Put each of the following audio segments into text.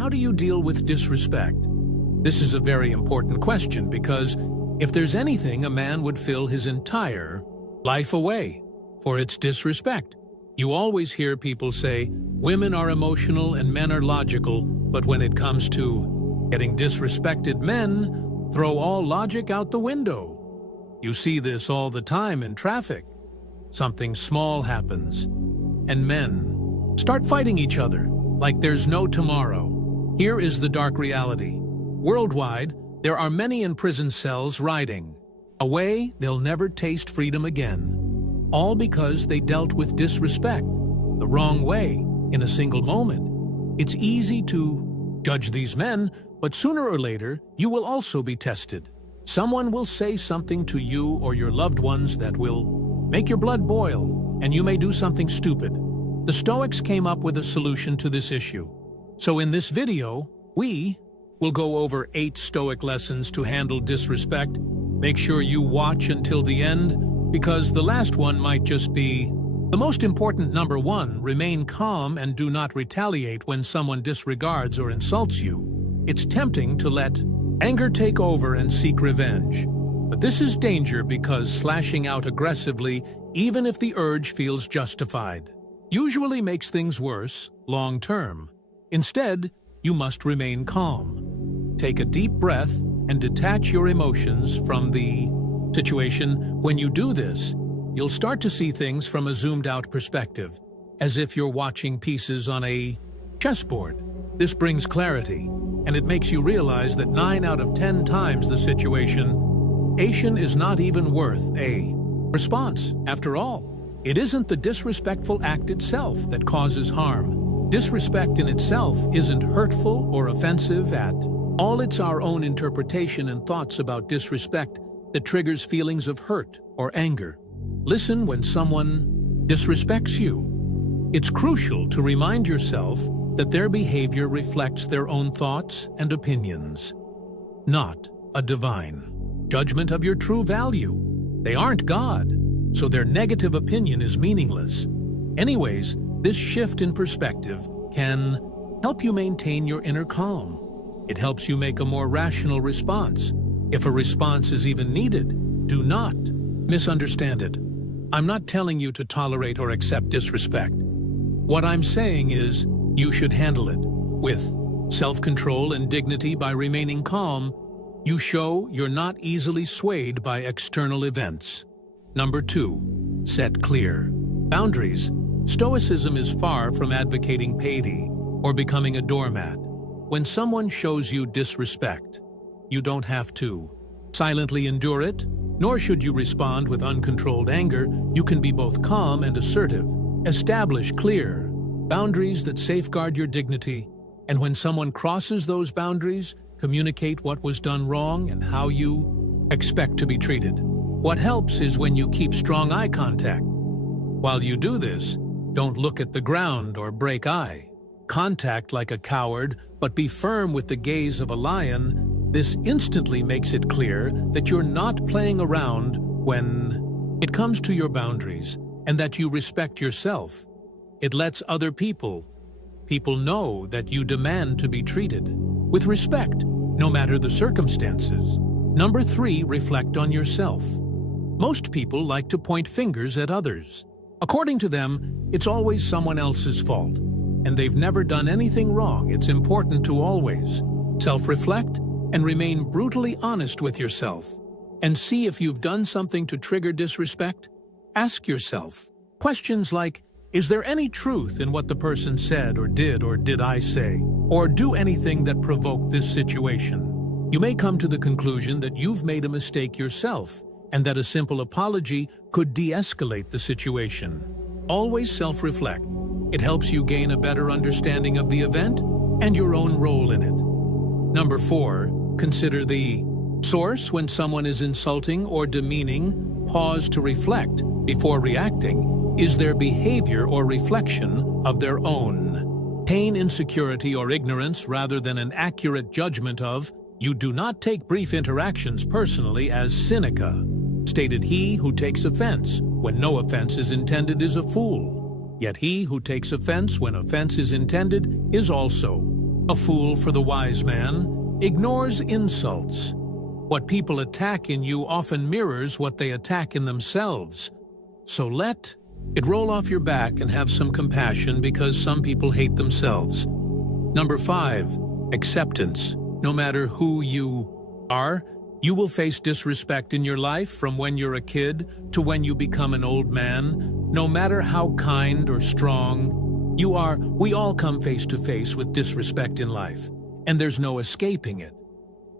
How do you deal with disrespect? This is a very important question because if there's anything a man would fill his entire life away for, its disrespect. You always hear people say, women are emotional and men are logical, but when it comes to getting disrespected, men throw all logic out the window. You see this all the time in traffic. Something small happens, and men start fighting each other like there's no tomorrow. Here is the dark reality. Worldwide, there are many in prison cells riding a way they'll never taste freedom again, all because they dealt with disrespect the wrong way in a single moment. It's easy to judge these men, but sooner or later, you will also be tested. Someone will say something to you or your loved ones that will make your blood boil, and you may do something stupid. The Stoics came up with a solution to this issue. So in this video, we will go over 8 Stoic lessons to handle disrespect. Make sure you watch until the end, because the last one might just be the most important. Number 1, remain calm and do not retaliate when someone disregards or insults you. It's tempting to let anger take over and seek revenge. But this is danger because slashing out aggressively, even if the urge feels justified, usually makes things worse long term. Instead, you must remain calm. Take a deep breath and detach your emotions from the situation. When you do this, you'll start to see things from a zoomed-out perspective, as if you're watching pieces on a chessboard. This brings clarity, and it makes you realize that 9 out of 10 times the situation is not even worth a response. After all, it isn't the disrespectful act itself that causes harm. Disrespect in itself isn't hurtful or offensive at all. It's our own interpretation and thoughts about disrespect that triggers feelings of hurt or anger. Listen when someone disrespects you. It's crucial to remind yourself that their behavior reflects their own thoughts and opinions, not a divine judgment of your true value. They aren't God, so their negative opinion is meaningless. Anyways, this shift in perspective can help you maintain your inner calm. It helps you make a more rational response. If a response is even needed, do not misunderstand it. I'm not telling you to tolerate or accept disrespect. What I'm saying is, you should handle it with self-control and dignity. By remaining calm, you show you're not easily swayed by external events. Number 2, set clear boundaries. Stoicism is far from advocating piety or becoming a doormat. When someone shows you disrespect, you don't have to silently endure it, nor should you respond with uncontrolled anger. You can be both calm and assertive. Establish clear boundaries that safeguard your dignity, and when someone crosses those boundaries, communicate what was done wrong and how you expect to be treated. What helps is when you keep strong eye contact. While you do this, don't look at the ground or break eye contact like a coward, but be firm with the gaze of a lion. This instantly makes it clear that you're not playing around when it comes to your boundaries, and that you respect yourself. It lets other people know that you demand to be treated with respect, no matter the circumstances. Number 3, reflect on yourself. Most people like to point fingers at others. According to them, it's always someone else's fault, and they've never done anything wrong. It's important to always self-reflect and remain brutally honest with yourself. And see if you've done something to trigger disrespect. Ask yourself questions like, is there any truth in what the person said or did I say, or do anything that provoked this situation? You may come to the conclusion that you've made a mistake yourself, and that a simple apology could de-escalate the situation. Always self-reflect. It helps you gain a better understanding of the event and your own role in it. Number 4, consider the source. When someone is insulting or demeaning, pause to reflect before reacting. Is their behavior or reflection of their own pain, insecurity, or ignorance rather than an accurate judgment of? You do not take brief interactions personally. As Seneca stated, he who takes offense when no offense is intended is a fool. Yet he who takes offense when offense is intended is also A fool for the wise man ignores insults. What people attack in you often mirrors what they attack in themselves. So let it roll off your back and have some compassion, because some people hate themselves. Number 5, acceptance. No matter who you are, you will face disrespect in your life, from when you're a kid to when you become an old man. No matter how kind or strong you are, we all come face to face with disrespect in life, and there's no escaping it.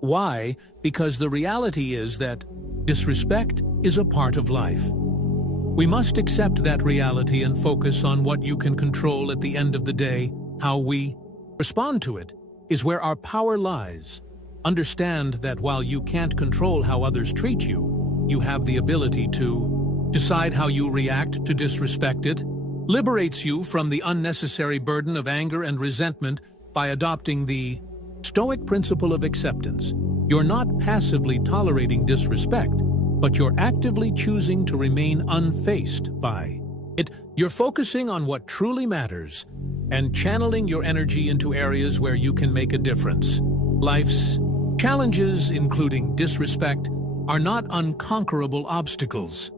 Why? Because the reality is that disrespect is a part of life. We must accept that reality and focus on what you can control at the end of the day. How we respond to it is where our power lies. Understand that while you can't control how others treat you, you have the ability to decide how you react to disrespect. It liberates you from the unnecessary burden of anger and resentment by adopting the Stoic principle of acceptance. You're not passively tolerating disrespect, but you're actively choosing to remain unfazed by it. You're focusing on what truly matters and channeling your energy into areas where you can make a difference. Life's challenges, including disrespect, are not unconquerable obstacles.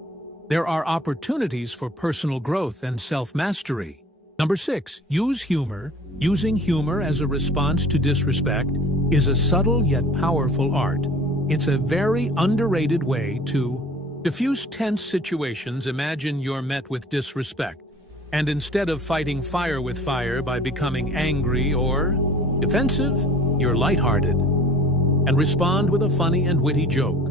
There are opportunities for personal growth and self-mastery. Number 6, use humor. Using humor as a response to disrespect is a subtle yet powerful art. It's a very underrated way to diffuse tense situations. Imagine you're met with disrespect, and instead of fighting fire with fire by becoming angry or defensive, you're lighthearted and respond with a funny and witty joke.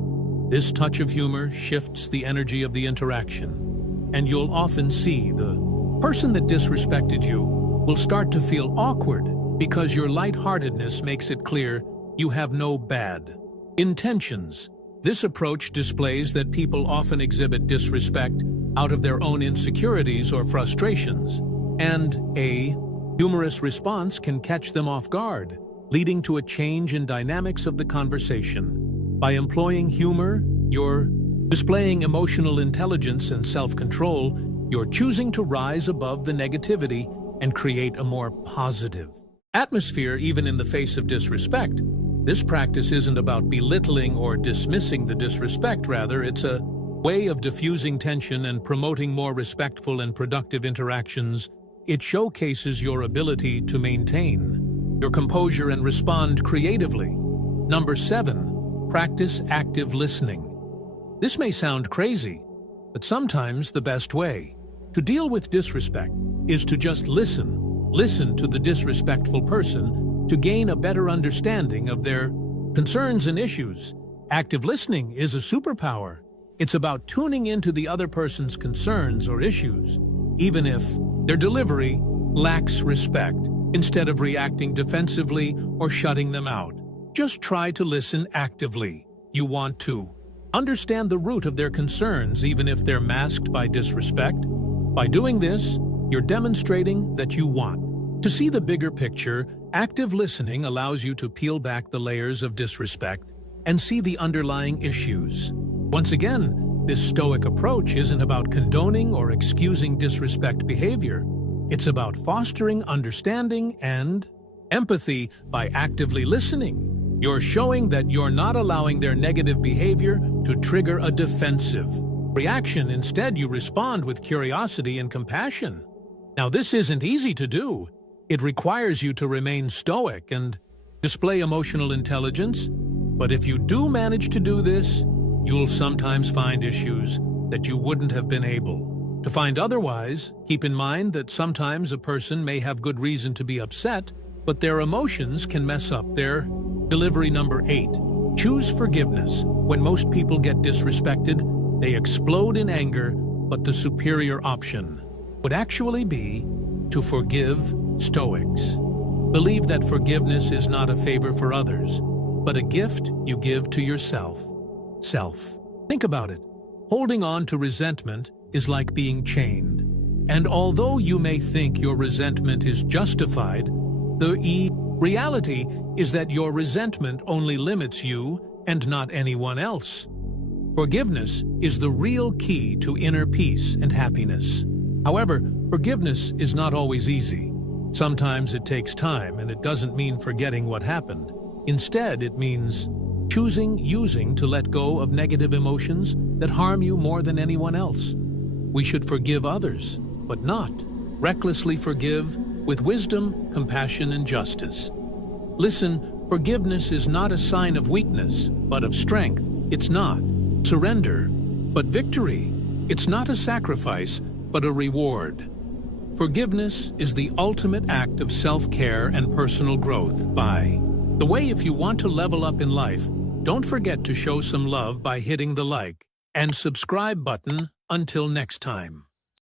This touch of humor shifts the energy of the interaction, and you'll often see the person that disrespected you will start to feel awkward, because your lightheartedness makes it clear you have no bad intentions. This approach displays that people often exhibit disrespect out of their own insecurities or frustrations, and a humorous response can catch them off guard, leading to a change in dynamics of the conversation. By employing humor, you're displaying emotional intelligence and self-control. You're choosing to rise above the negativity and create a more positive atmosphere even in the face of disrespect. This practice isn't about belittling or dismissing the disrespect. Rather, it's a way of diffusing tension and promoting more respectful and productive interactions. It showcases your ability to maintain your composure and respond creatively. Number 7, practice active listening. This may sound crazy, but sometimes the best way to deal with disrespect is to just listen. Listen to the disrespectful person to gain a better understanding of their concerns and issues. Active listening is a superpower. It's about tuning into the other person's concerns or issues, even if their delivery lacks respect. Instead of reacting defensively or shutting them out, just try to listen actively. You want to understand the root of their concerns, even if they're masked by disrespect. By doing this, you're demonstrating that you want to see the bigger picture. Active listening allows you to peel back the layers of disrespect and see the underlying issues. Once again, this Stoic approach isn't about condoning or excusing disrespect behavior. It's about fostering understanding and empathy. By actively listening, you're showing that you're not allowing their negative behavior to trigger a defensive reaction. Instead, you respond with curiosity and compassion. Now, this isn't easy to do. It requires you to remain stoic and display emotional intelligence. But if you do manage to do this, you'll sometimes find issues that you wouldn't have been able to find otherwise. Keep in mind that sometimes a person may have good reason to be upset, but their emotions can mess up their delivery. Number 8, choose forgiveness. When most people get disrespected, they explode in anger, but the superior option would actually be to forgive. Stoics believe that forgiveness is not a favor for others, but a gift you give to yourself. Think about it. Holding on to resentment is like being chained. And although you may think your resentment is justified, the reality is that your resentment only limits you and not anyone else. Forgiveness is the real key to inner peace and happiness. However, forgiveness is not always easy. Sometimes it takes time, and it doesn't mean forgetting what happened. Instead, it means using to let go of negative emotions that harm you more than anyone else. We should forgive others, but not recklessly forgive, with wisdom, compassion, and justice. Listen, forgiveness is not a sign of weakness, but of strength. It's not surrender, but victory. It's not a sacrifice, but a reward. Forgiveness is the ultimate act of self-care and personal growth. By the way, if you want to level up in life, don't forget to show some love by hitting the like and subscribe button. Until next time.